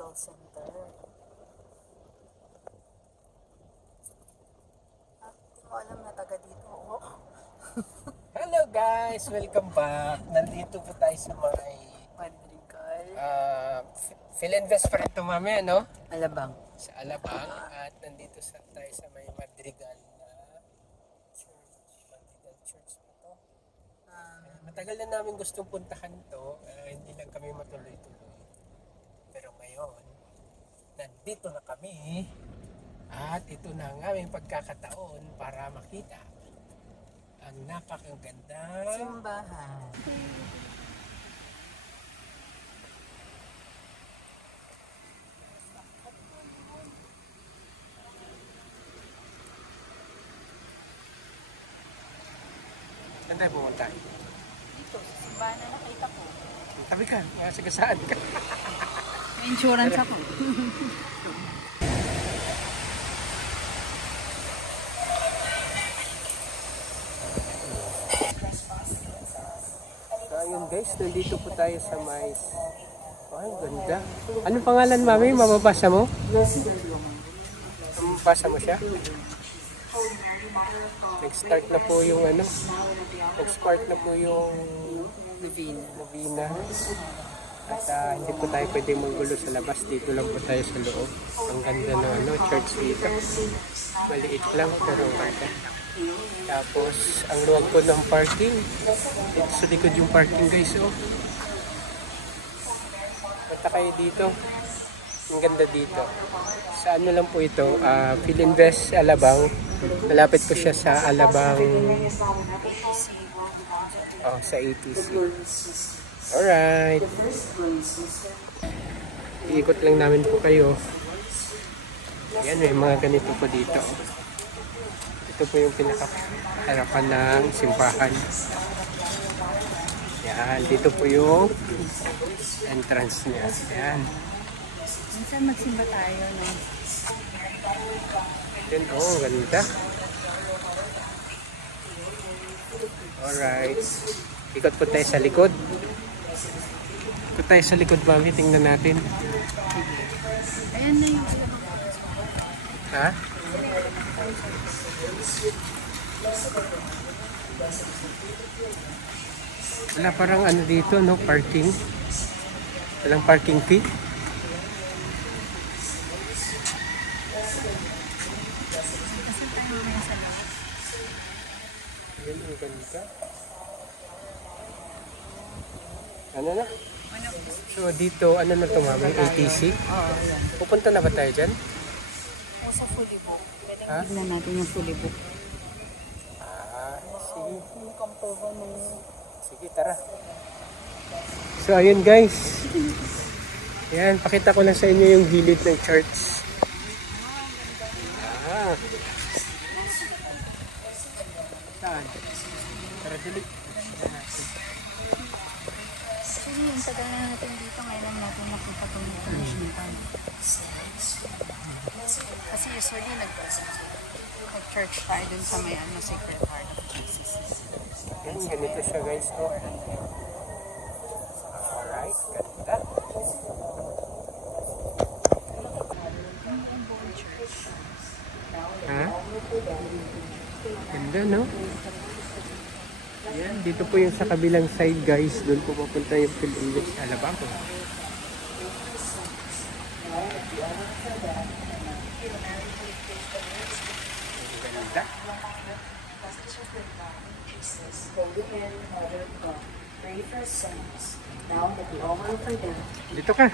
Medical Center. Hindi ko alam na taga dito ako. Hello guys! Welcome back! Nandito po tayo sa may Madrigal. Philinvest pa rin ito mami, ano? Alabang. Sa Alabang. At nandito tayo sa may Madrigal na church. Madrigal Church po ito. Matagal na namin gustong puntahan to. Hindi lang kami matuloy-tuloy. Pero ngayon, nandito na kami. At ito na ang aming pagkakataon para makita ang napakaganda Simbahan. Saan tayo pumunta? Dito, simbahan na nakita ko. Tabi ka, masagasaan ka. May insurance ako. So ayun guys, nandito po tayo sa may... Ay, ganda. Anong pangalan mami? Mababasa mo? Mababasa mo siya? Nag-start na po yung ano. Nag-start na po yung Novena. At hindi po tayo pwede manggulo sa labas. Dito lang po tayo sa loob. Ang ganda ng ano, church dito. Maliit lang pero ganda. Tapos ang luwag po ng parking. Dito sa likod yung parking guys. Oh. Punta kayo dito. Ang ganda dito. Sa ano lang po ito, Philinvest Alabang. Malapit po siya sa Alabang, sa ATC. Alright. Iikot lang namin po kayo. Yan, may mga ganito po dito. Ito po yung pinakaharapan ng simbahan. Yan, dito po yung entrance niya. Yan. Minsan magsimba tayo, no? Yan, oh, ganda. Alright. Ikot po tayo sa likod. Ikot tayo sa likod, mami. Tingnan natin. Ayan na yung... Ha? Wala parang ano dito, no? Parking. Walang parking fee. Yan, ang ganda. Ano na? So dito, ano na ito mami? ATC? Oo, yan. Pupunta na ba tayo dyan? O sa fully book. Ha? Tignan natin yung fully book. Sige. Yung kampuho mo. Sige, tara. So ayun guys. Yan, pakita ko lang sa inyo yung gilid ng church. Saan? Tara, dali. Actually, yung tagal na natin dito, ngayon lang natin nakita itong information. Kasi usually nag-church tayo dun sa may Sacred Heart of Jesus. Yan, ganito siya guys. Oh. Alright, ganda. Ha? Ganda, no? Yan, dito po yung sa kabilang side guys. Doon po papunta yung Philinvest Alabang. Ganda. Dito ka.